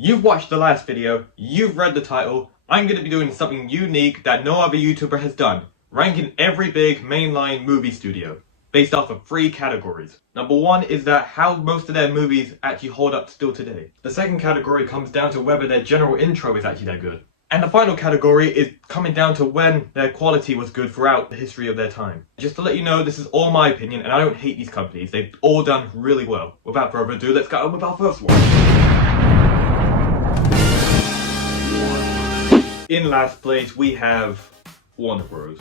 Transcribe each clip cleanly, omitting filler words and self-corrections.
You've watched the last video, you've read the title. I'm going to be doing something unique that no other YouTuber has done, ranking every big mainline movie studio, based off of 3 categories. Number 1 is that how most of their movies actually hold up still today. The second category comes down to whether their general intro is actually that good. And the final category is coming down to when their quality was good throughout the history of their time. Just to let you know, this is all my opinion, and I don't hate these companies. They've all done really well. Without further ado, let's get on with our first one. In last place, we have Warner Bros.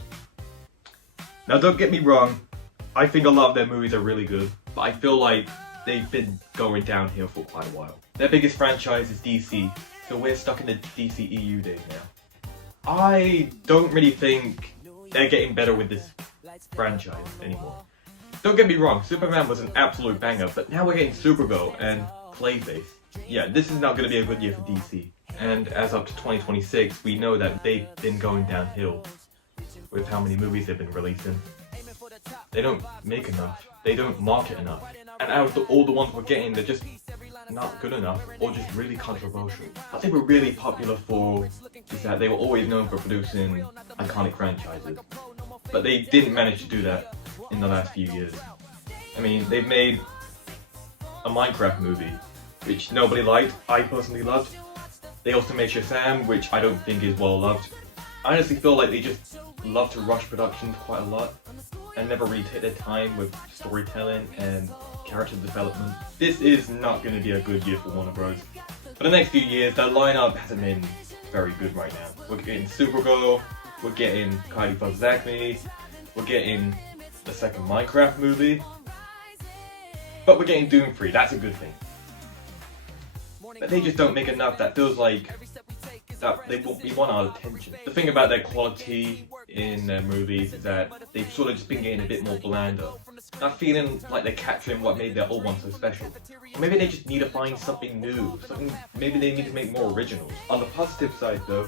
Now don't get me wrong, I think a lot of their movies are really good, but I feel like they've been going downhill for quite a while. Their biggest franchise is DC, so we're stuck in the DCEU days now. I don't really think they're getting better with this franchise anymore. Don't get me wrong, Superman was an absolute banger, but now we're getting Supergirl and Clayface. Yeah, this is not going to be a good year for DC. And as up to 2026, we know that they've been going downhill with how many movies they've been releasing. They don't make enough, they don't market enough, and out of all the ones we're getting, they're just not good enough or just really controversial. What they were really popular for is that they were always known for producing iconic franchises, but they didn't manage to do that in the last few years. I mean, they've made a Minecraft movie, which nobody liked, I personally loved. They also made Shazam, which I don't think is well loved. I honestly feel like they just love to rush productions quite a lot and never really take their time with storytelling and character development. This is not going to be a good year for Warner Bros. For the next few years, their lineup hasn't been very good right now. We're getting Supergirl, we're getting Kylie vs. Acme, we're getting the second Minecraft movie, but we're getting Doom 3, that's a good thing. But they just don't make enough that feels like that they want our attention. The thing about their quality in their movies is that they've sort of just been getting a bit more blander. Not feeling like they're capturing what made their old one so special. Or maybe they just need to find something new, maybe they need to make more originals. On the positive side though,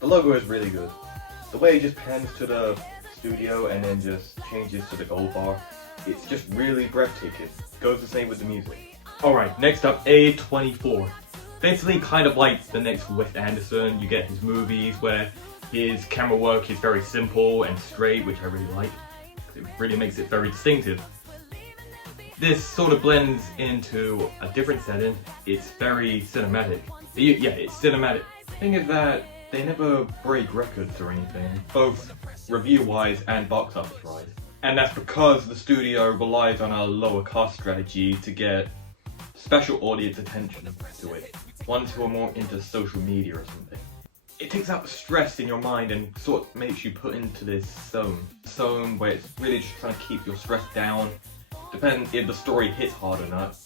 the logo is really good. The way it just pans to the studio and then just changes to the gold bar, it's just really breathtaking. Goes the same with the music. Alright, next up, A24. Basically kind of like the next Wes Anderson. You get his movies where his camera work is very simple and straight, which I really like. It really makes it very distinctive. This sort of blends into a different setting. It's very cinematic. Yeah, it's cinematic. The thing is that they never break records or anything, both review-wise and box office-wise. And that's because the studio relies on a lower cost strategy to get special audience attention to it. Ones who are more into social media or something. It takes out the stress in your mind and sort of makes you put into this zone where it's really just trying to keep your stress down, depends if the story hits hard or not,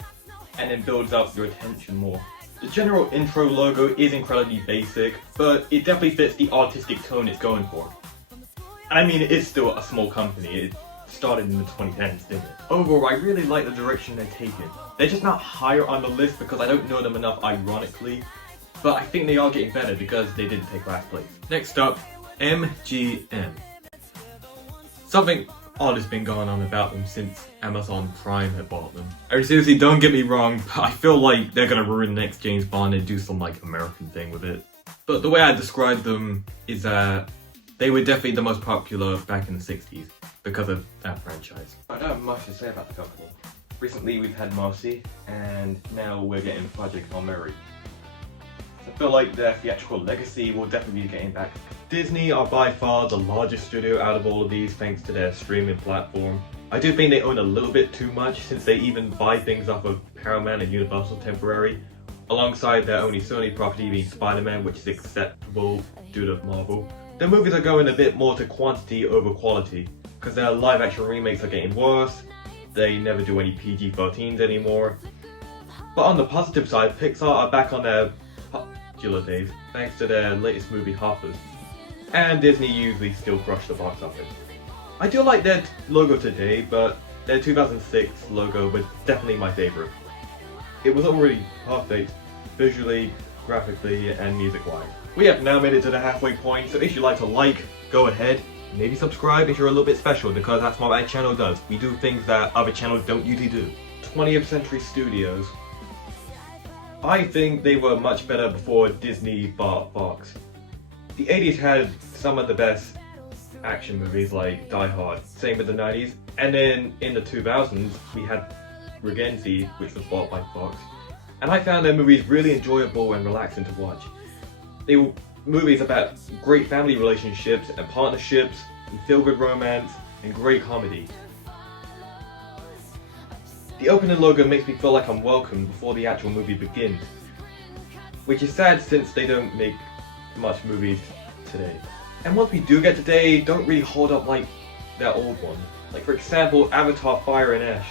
and then builds up your attention more. The general intro logo is incredibly basic, but it definitely fits the artistic tone it's going for. And I mean, it is still a small company. It started in the 2010s, didn't it? Overall, I really like the direction they're taking. They're just not higher on the list because I don't know them enough ironically, but I think they are getting better because they didn't take last place. Next up, MGM. Something odd has been going on about them since Amazon Prime had bought them. I seriously, don't get me wrong, but I feel like they're gonna ruin the next James Bond and do some like American thing with it. But the way I describe them is that they were definitely the most popular back in the 60s because of that franchise. I don't have much to say about the company. Recently we've had Marcy, and now we're getting Project Hail Mary. So I feel like their theatrical legacy will definitely be getting back. Disney are by far the largest studio out of all of these thanks to their streaming platform. I do think they own a little bit too much since they even buy things off of Paramount and Universal temporary, alongside their only Sony property being Spider-Man, which is acceptable due to Marvel. Their movies are going a bit more to quantity over quality, because their live action remakes are getting worse. They never do any PG-13s anymore. But on the positive side, Pixar are back on their popular days, thanks to their latest movie, Hoppers. And Disney usually still crush the box office. I do like their logo today, but their 2006 logo was definitely my favorite. It was already perfect, visually, graphically, and music-wise. We have now made it to the halfway point, so if you'd like to like, go ahead. Maybe subscribe if you're a little bit special, because that's what my channel does. We do things that other channels don't usually do. 20th Century Studios. I think they were much better before Disney bought Fox. The 80s had some of the best action movies like Die Hard, same with the 90s, and then in the 2000s we had Regency, which was bought by Fox, and I found their movies really enjoyable and relaxing to watch. They were movies about great family relationships and partnerships, and feel-good romance, and great comedy. The opening logo makes me feel like I'm welcome before the actual movie begins, which is sad since they don't make much movies today. And once we do get today, don't really hold up like that old one. Like for example, Avatar Fire and Ash.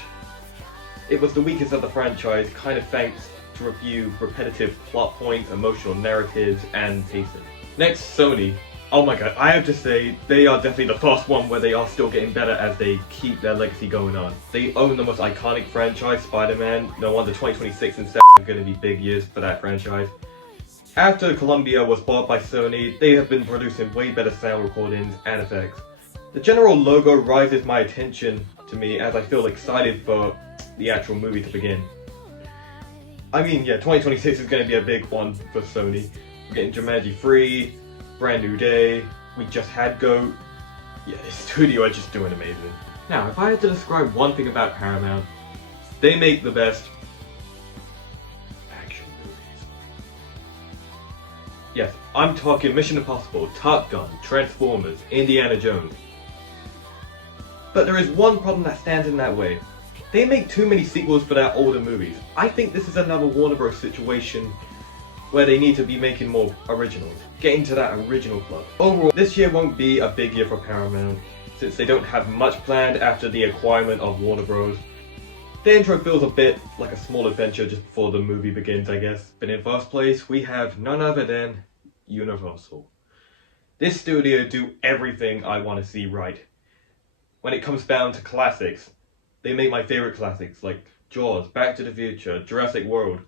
It was the weakest of the franchise, kind of thanks to a few repetitive plot points, emotional narratives, and pacing. Next, Sony. Oh my god, I have to say, they are definitely the first one where they are still getting better as they keep their legacy going on. They own the most iconic franchise, Spider-Man. No wonder 2026 and 7 are going to be big years for that franchise. After Columbia was bought by Sony, they have been producing way better sound recordings and effects. The general logo rises my attention to me as I feel excited for the actual movie to begin. I mean, yeah, 2026 is going to be a big one for Sony. We're getting Jumanji 3, Brand New Day, we just had GOAT. Yeah, the studio are just doing amazing. Now, if I had to describe one thing about Paramount, they make the best action movies. Yes, I'm talking Mission Impossible, Top Gun, Transformers, Indiana Jones. But there is one problem that stands in that way. They make too many sequels for their older movies. I think this is another Warner Bros. Situation where they need to be making more originals, getting to that original club. Overall, this year won't be a big year for Paramount, since they don't have much planned after the acquirement of Warner Bros. The intro feels a bit like a small adventure just before the movie begins, I guess. But in first place, we have none other than Universal. This studio do everything I want to see right. When it comes down to classics, they make my favorite classics like Jaws, Back to the Future, Jurassic World.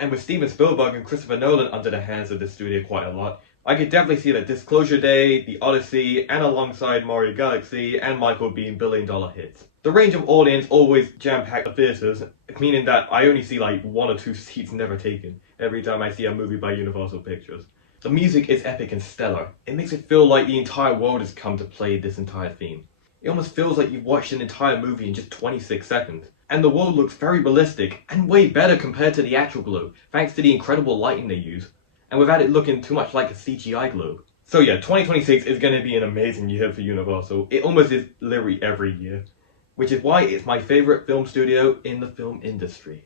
And with Steven Spielberg and Christopher Nolan under the hands of the studio quite a lot, I could definitely see that Disclosure Day, The Odyssey, and alongside Mario Galaxy and Michael being billion-dollar hits. The range of audience always jam-packed the theaters, meaning that I only see like 1 or 2 seats never taken every time I see a movie by Universal Pictures. The music is epic and stellar. It makes it feel like the entire world has come to play this entire theme. It almost feels like you've watched an entire movie in just 26 seconds. And the world looks very realistic and way better compared to the actual globe, thanks to the incredible lighting they use, and without it looking too much like a CGI globe. So yeah, 2026 is going to be an amazing year for Universal. It almost is literally every year, which is why it's my favorite film studio in the film industry.